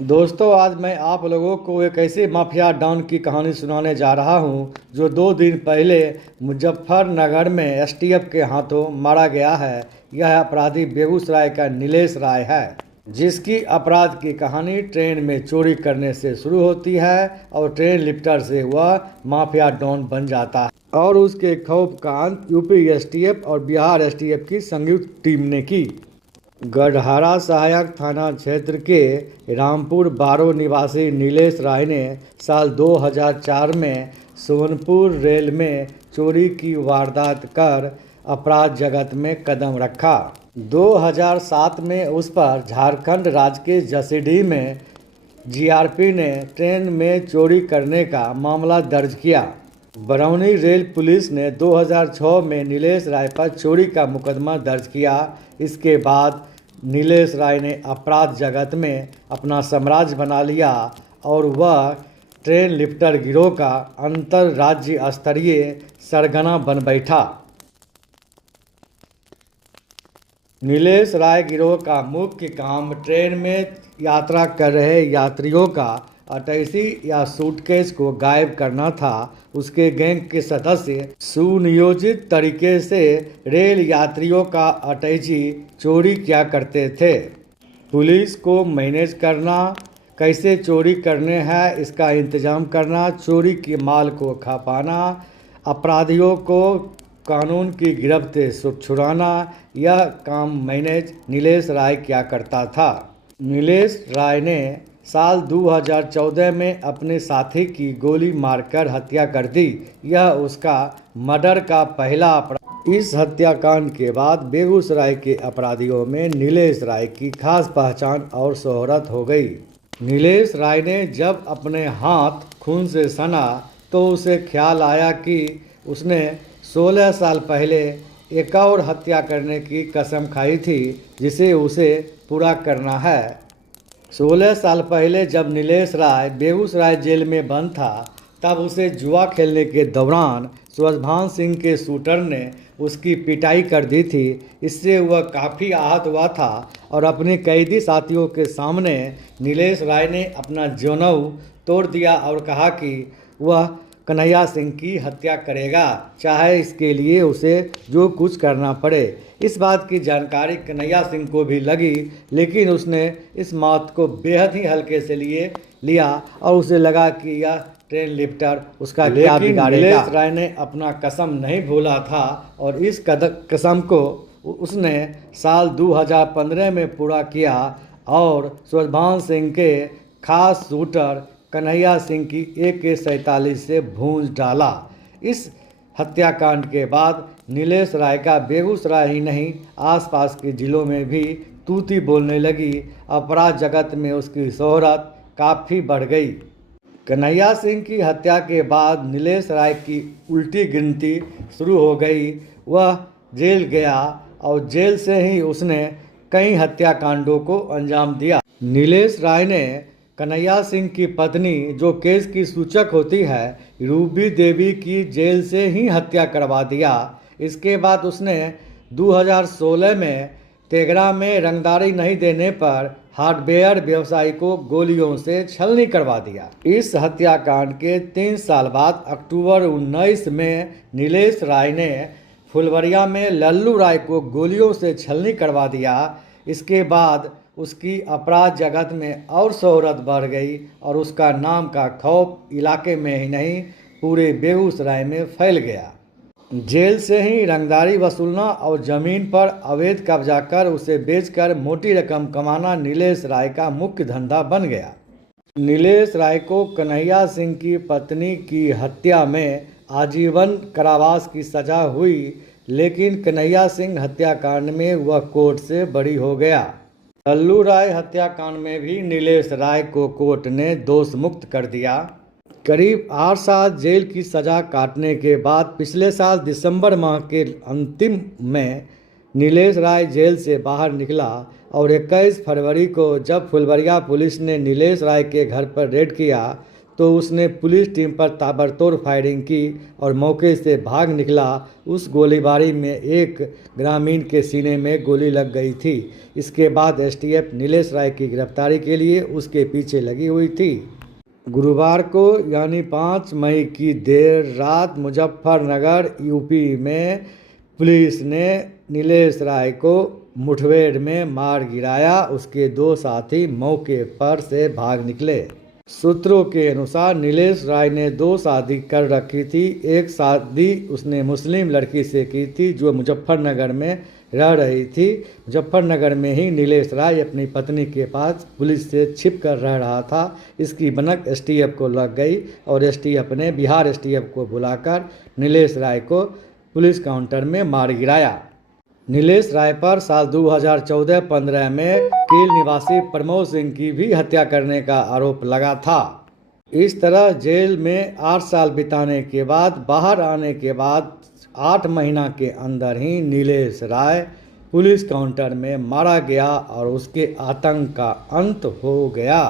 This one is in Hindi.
दोस्तों, आज मैं आप लोगों को एक ऐसे माफिया डॉन की कहानी सुनाने जा रहा हूं जो 2 दिन पहले मुजफ्फरनगर में एसटीएफ के हाथों मारा गया है। यह अपराधी बेगूसराय का नीलेश राय है, जिसकी अपराध की कहानी ट्रेन में चोरी करने से शुरू होती है और ट्रेन लिफ्टर से वह माफिया डॉन बन जाता है। और उसके खौफ का अंत यूपी एसटीएफ और बिहार एसटीएफ की संयुक्त टीम ने की। गढ़हरा सहायक थाना क्षेत्र के रामपुर बारो निवासी नीलेश राय ने साल 2004 में सोनपुर रेल में चोरी की वारदात कर अपराध जगत में कदम रखा। 2007 में उस पर झारखंड राज्य के जसीडीह में जीआरपी ने ट्रेन में चोरी करने का मामला दर्ज किया। बरौनी रेल पुलिस ने 2006 में नीलेश राय पर चोरी का मुकदमा दर्ज किया। इसके बाद नीलेश राय ने अपराध जगत में अपना साम्राज्य बना लिया और वह ट्रेन लिफ्टर गिरोह का अंतर्राज्य स्तरीय सरगना बन बैठा। नीलेश राय गिरोह का मुख्य काम ट्रेन में यात्रा कर रहे यात्रियों का अटैची या सूटकेस को गायब करना था। उसके गैंग के सदस्य सुनियोजित तरीके से रेल यात्रियों का अटैची चोरी किया करते थे। पुलिस को मैनेज करना, कैसे चोरी करने हैं इसका इंतजाम करना, चोरी के माल को खपाना, अपराधियों को कानून की गिरफ्त से छुड़ाना, यह काम मैनेज नीलेश राय किया करता था। नीलेश राय ने साल 2014 में अपने साथी की गोली मारकर हत्या कर दी। यह उसका मर्डर का पहला अपराध। इस हत्याकांड के बाद बेगूसराय के अपराधियों में नीलेश राय की खास पहचान और शोहरत हो गई। नीलेश राय ने जब अपने हाथ खून से सना तो उसे ख्याल आया कि उसने 16 साल पहले एक और हत्या करने की कसम खाई थी, जिसे उसे पूरा करना है। 16 साल पहले जब नीलेश राय बेगूसराय जेल में बंद था, तब उसे जुआ खेलने के दौरान सुभाष सिंह के शूटर ने उसकी पिटाई कर दी थी। इससे वह काफ़ी आहत हुआ था और अपने कैदी साथियों के सामने नीलेश राय ने अपना जनेऊ तोड़ दिया और कहा कि वह कन्हैया सिंह की हत्या करेगा, चाहे इसके लिए उसे जो कुछ करना पड़े। इस बात की जानकारी कन्हैया सिंह को भी लगी, लेकिन उसने इस बात को बेहद ही हल्के से लिया और उसे लगा कि यह ट्रेन लिफ्टर उसका क्या बिगाड़ेगा। नीलेश राय ने अपना कसम नहीं भूला था और इस कसम को उसने साल 2015 में पूरा किया और सुभाष सिंह के खास शूटर कन्हैया सिंह की AK-47 से भूंज डाला। इस हत्याकांड के बाद नीलेश राय का बेगूसराय ही नहीं, आसपास के जिलों में भी तूती बोलने लगी। अपराध जगत में उसकी शोहरत काफ़ी बढ़ गई। कन्हैया सिंह की हत्या के बाद नीलेश राय की उल्टी गिनती शुरू हो गई। वह जेल गया और जेल से ही उसने कई हत्याकांडों को अंजाम दिया। नीलेश राय ने कन्हैया सिंह की पत्नी, जो केस की सूचक होती है, रूबी देवी की जेल से ही हत्या करवा दिया। इसके बाद उसने 2016 में तेघड़ा में रंगदारी नहीं देने पर हार्डवेयर व्यवसायी को गोलियों से छलनी करवा दिया। इस हत्याकांड के 3 साल बाद अक्टूबर 19 में नीलेश राय ने फुलवरिया में लल्लू राय को गोलियों से छलनी करवा दिया। इसके बाद उसकी अपराध जगत में और शोहरत बढ़ गई और उसका नाम का खौफ इलाके में ही नहीं, पूरे बेगूसराय में फैल गया। जेल से ही रंगदारी वसूलना और ज़मीन पर अवैध कब्जा कर उसे बेचकर मोटी रकम कमाना नीलेश राय का मुख्य धंधा बन गया। नीलेश राय को कन्हैया सिंह की पत्नी की हत्या में आजीवन कारावास की सजा हुई, लेकिन कन्हैया सिंह हत्याकांड में वह कोर्ट से बरी हो गया। लल्लू राय हत्याकांड में भी नीलेश राय को कोर्ट ने दोष मुक्त कर दिया। करीब 8 साल जेल की सज़ा काटने के बाद पिछले साल दिसंबर माह के अंतिम में नीलेश राय जेल से बाहर निकला और 21 फरवरी को जब फुलवरिया पुलिस ने नीलेश राय के घर पर रेड किया तो उसने पुलिस टीम पर ताबड़तोड़ फायरिंग की और मौके से भाग निकला। उस गोलीबारी में एक ग्रामीण के सीने में गोली लग गई थी। इसके बाद एसटीएफ नीलेश राय की गिरफ्तारी के लिए उसके पीछे लगी हुई थी। गुरुवार को यानी 5 मई की देर रात मुजफ्फरनगर यूपी में पुलिस ने नीलेश राय को मुठभेड़ में मार गिराया। उसके 2 साथी मौके पर से भाग निकले। सूत्रों के अनुसार नीलेश राय ने 2 शादी कर रखी थी। एक शादी उसने मुस्लिम लड़की से की थी जो मुजफ्फरनगर में रह रही थी। मुजफ्फरनगर में ही नीलेश राय अपनी पत्नी के पास पुलिस से छिप कर रह रहा था। इसकी भनक एसटीएफ को लग गई और एसटीएफ ने बिहार एसटीएफ को बुलाकर नीलेश राय को पुलिस काउंटर में मार गिराया। नीलेश राय पर साल 2014-15 में कील निवासी प्रमोद सिंह की भी हत्या करने का आरोप लगा था। इस तरह जेल में 8 साल बिताने के बाद बाहर आने के बाद 8 महीना के अंदर ही नीलेश राय पुलिस काउंटर में मारा गया और उसके आतंक का अंत हो गया।